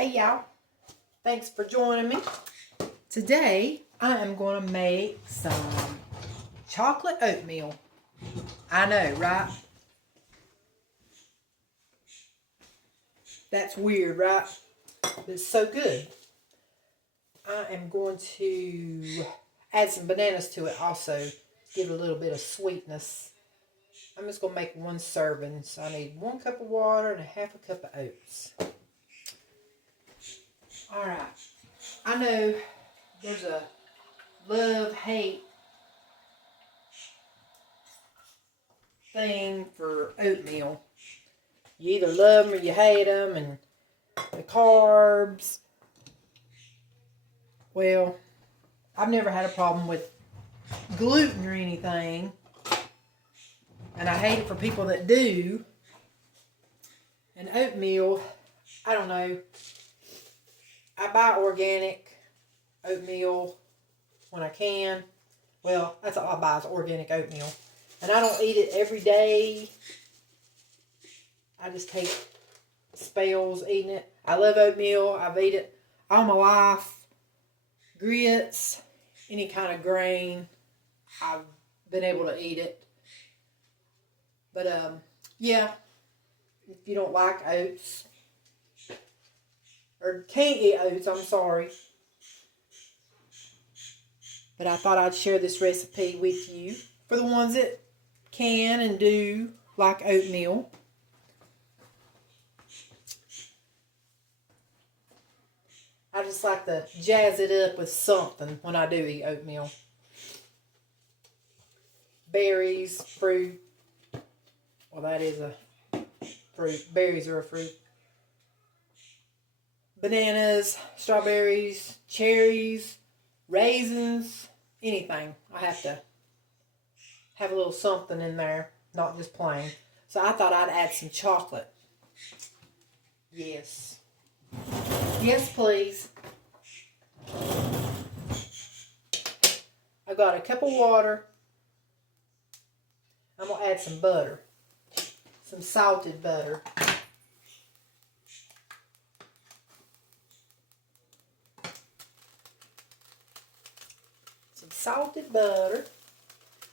Hey y'all, thanks for joining me. Today I am going to make some chocolate oatmeal. I know, right? That's weird, right? But it's so good. I am going to add some bananas to it also, give it a little bit of sweetness. I'm just going to make one serving, so I need 1 cup of water and a half a cup of oats. Alright, I know there's a love-hate thing for oatmeal. You either love them or you hate them, and the carbs. Well, I've never had a problem with gluten or anything, and I hate it for people that do. And oatmeal, I don't know. I buy organic oatmeal when I can. Well, that's all I buy is organic oatmeal. And I don't eat it every day. I just take spells eating it. I love oatmeal. I've eaten it all my life. Grits, any kind of grain, I've been able to eat it. But, yeah, if you don't like oats, or can't eat oats, I'm sorry. But I thought I'd share this recipe with you for the ones that can and do like oatmeal. I just like to jazz it up with something when I do eat oatmeal. Berries, fruit. Well, that is a fruit. Berries are a fruit. Bananas, strawberries, cherries, raisins, anything. I have to have a little something in there, not just plain. So I thought I'd add some chocolate. Yes. Yes, please. I got a cup of water. I'm going to add some butter. Some salted butter. Some salted butter.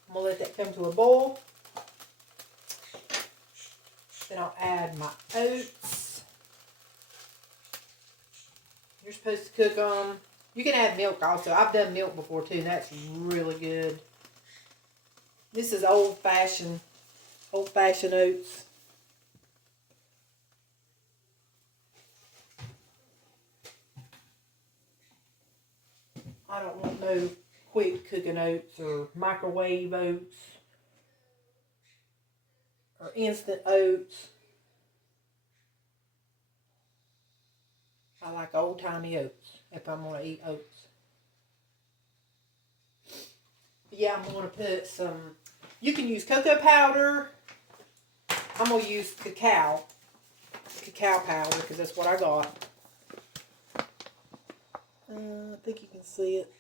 I'm going to let that come to a boil. Then I'll add my oats. You're supposed to cook them. You can add milk also. I've done milk before too, and that's really good. This is old-fashioned oats. I don't want no quick cooking oats or microwave oats or instant oats. I like old-timey oats if I'm going to eat oats. But yeah, I'm going to put some, you can use cocoa powder. I'm going to use cacao powder because that's what I got. I think you can see it.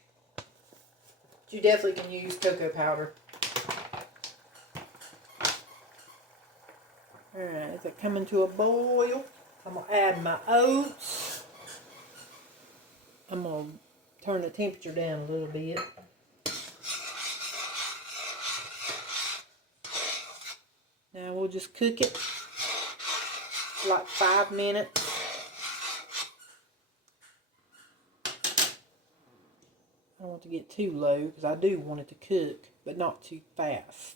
You definitely can use cocoa powder. Alright, is it coming to a boil? I'm going to add my oats. I'm going to turn the temperature down a little bit. Now we'll just cook it for like 5 minutes. I don't want to get too low because I do want it to cook, but not too fast.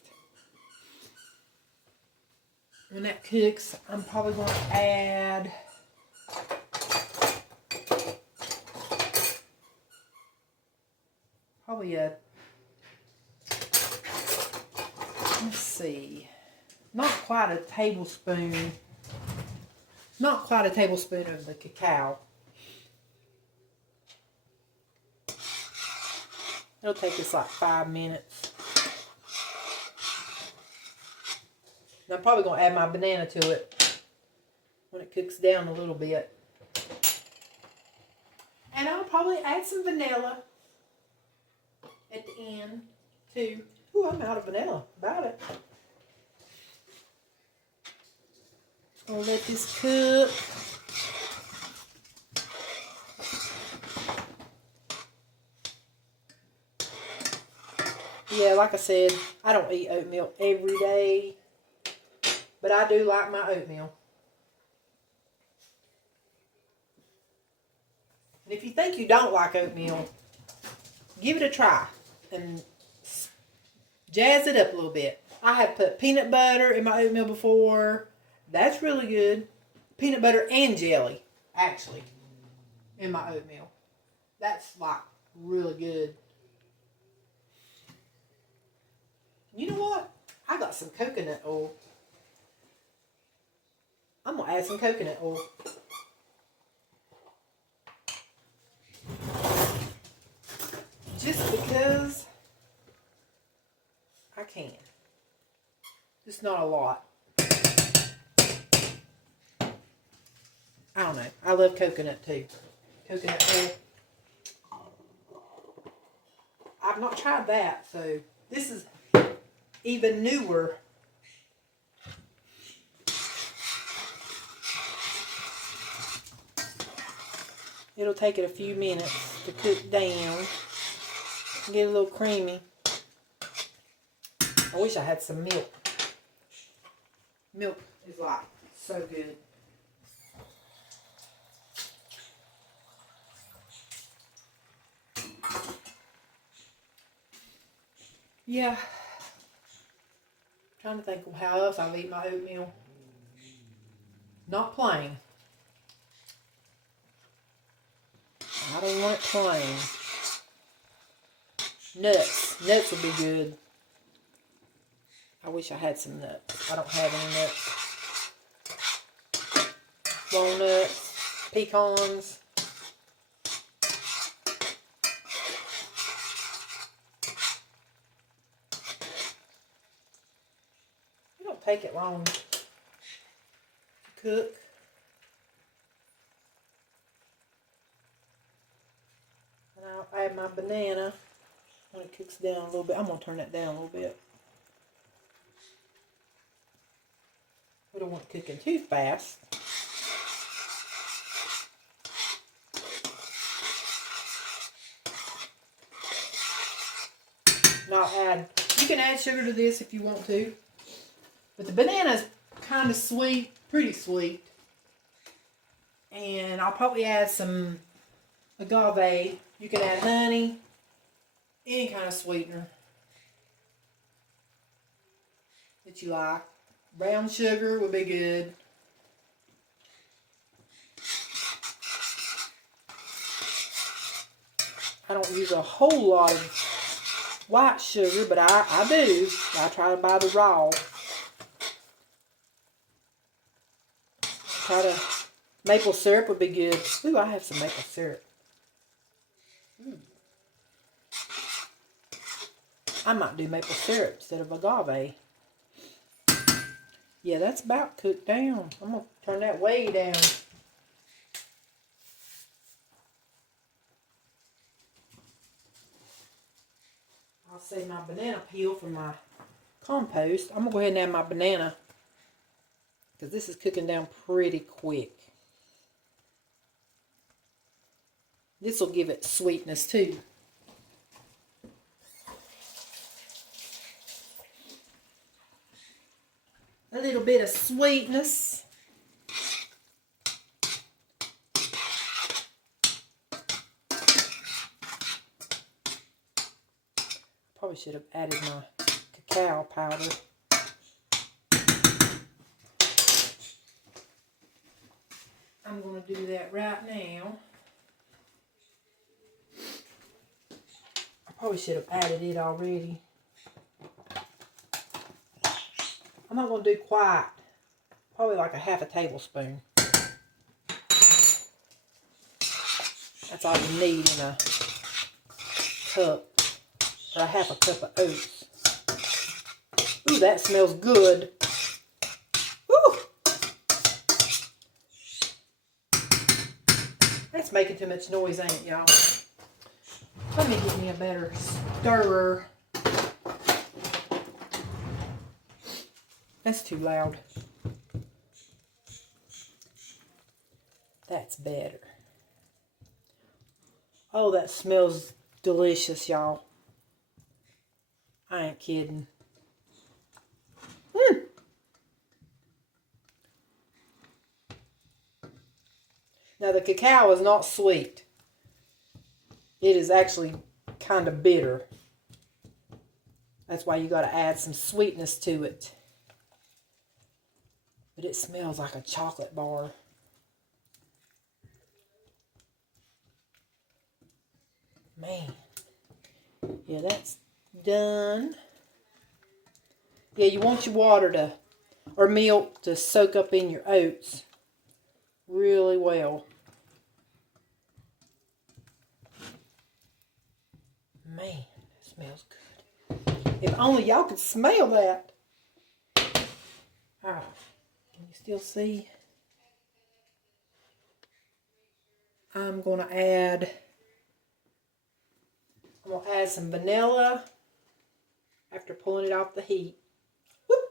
When that cooks, I'm probably going to add probably let's see, not quite a tablespoon of the cacao. It'll take us like 5 minutes. And I'm probably going to add my banana to it when it cooks down a little bit. And I'll probably add some vanilla at the end too. Ooh, I'm out of vanilla. About it. Just going to let this cook. Yeah, like I said, I don't eat oatmeal every day, but I do like my oatmeal. And if you think you don't like oatmeal, give it a try and jazz it up a little bit. I have put peanut butter in my oatmeal before. That's really good. Peanut butter and jelly, actually, in my oatmeal. That's like really good. You know what? I got some coconut oil. I'm going to add some coconut oil. Just because I can. Just not a lot. I don't know. I love coconut too. Coconut oil. I've not tried that, so this is even newer. It'll take it a few minutes to cook down. Get a little creamy. I wish I had some milk. Milk is like so good. Yeah. Trying to think of how else I'll eat my oatmeal. Not plain. I don't want it plain. Nuts. Nuts would be good. I wish I had some nuts. I don't have any nuts. Walnuts. Pecans. It don't take it long to cook. And I'll add my banana when it cooks down a little bit. I'm going to turn that down a little bit. We don't want it cooking too fast. And I'll add, you can add sugar to this if you want to. But the banana's kind of sweet, pretty sweet. And I'll probably add some agave. You can add honey, any kind of sweetener that you like. Brown sugar would be good. I don't use a whole lot of white sugar, but I do. I try to buy the raw. Try to, maple syrup would be good. Ooh, I have some maple syrup. I might do maple syrup instead of agave. Yeah, that's about cooked down. I'm going to turn that way down. I'll save my banana peel for my compost. I'm going to go ahead and add my banana because this is cooking down pretty quick. This will give it sweetness too. A little bit of sweetness. Probably should have added my cacao powder. I'm going to do that right now. I probably should have added it already. I'm not going to do quite, probably like a half a tablespoon. That's all you need in a cup, or a half a cup of oats. Ooh, that smells good. Ooh! That's making too much noise, ain't it, y'all? Let me get me a better stirrer. That's too loud. That's better. Oh, that smells delicious, y'all. I ain't kidding. Now the cacao is not sweet. It is actually kind of bitter. That's why you got to add some sweetness to it. But it smells like a chocolate bar. Man. Yeah, that's done. Yeah, you want your water to, or milk to soak up in your oats really well. Man, that smells good. If only y'all could smell that. Ah, can you still see? I'm going to add some vanilla after pulling it off the heat. Whoop.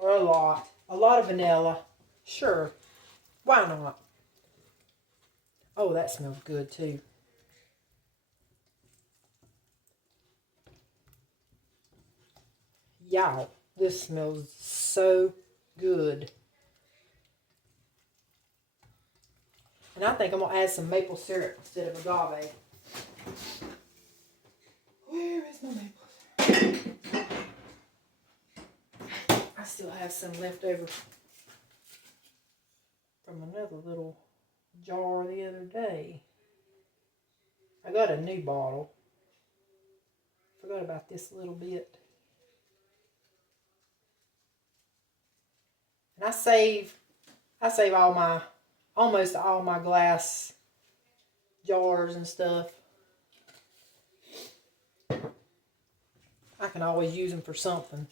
Or a lot of vanilla. Sure, why not? Oh, that smells good too. Y'all, this smells so good. And I think I'm going to add some maple syrup instead of agave. Where is my maple syrup? I still have some left over from another little jar the other day. I got a new bottle. Forgot about this little bit. And I save almost all my glass jars and stuff. I can always use them for something.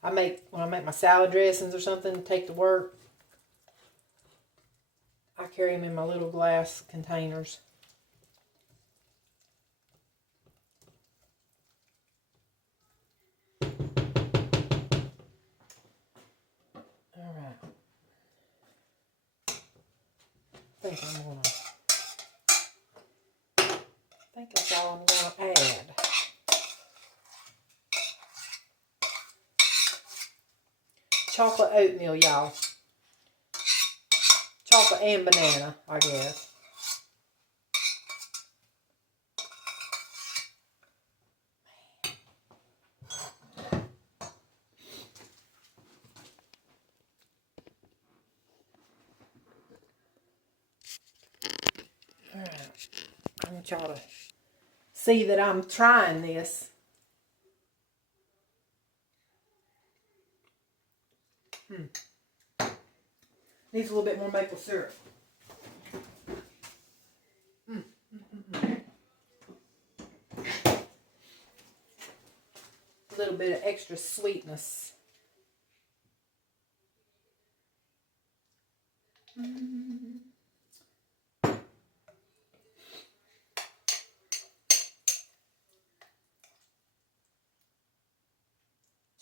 When I make my salad dressings or something, take to work, I carry them in my little glass containers. Alright. I think that's all I'm going to add. Chocolate oatmeal, y'all. Chocolate and banana, I guess. Alright. I want y'all to see that I'm trying this. Needs a little bit more maple syrup. A little bit of extra sweetness.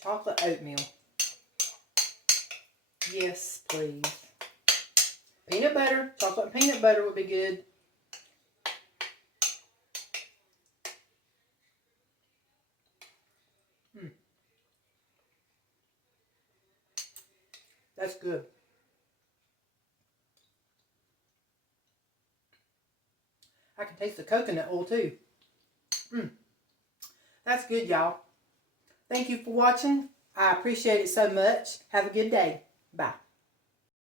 Chocolate oatmeal. Yes, please. Peanut butter. Chocolate and peanut butter would be good. That's good. I can taste the coconut oil too. That's good, y'all. Thank you for watching. I appreciate it so much. Have a good day. Bye.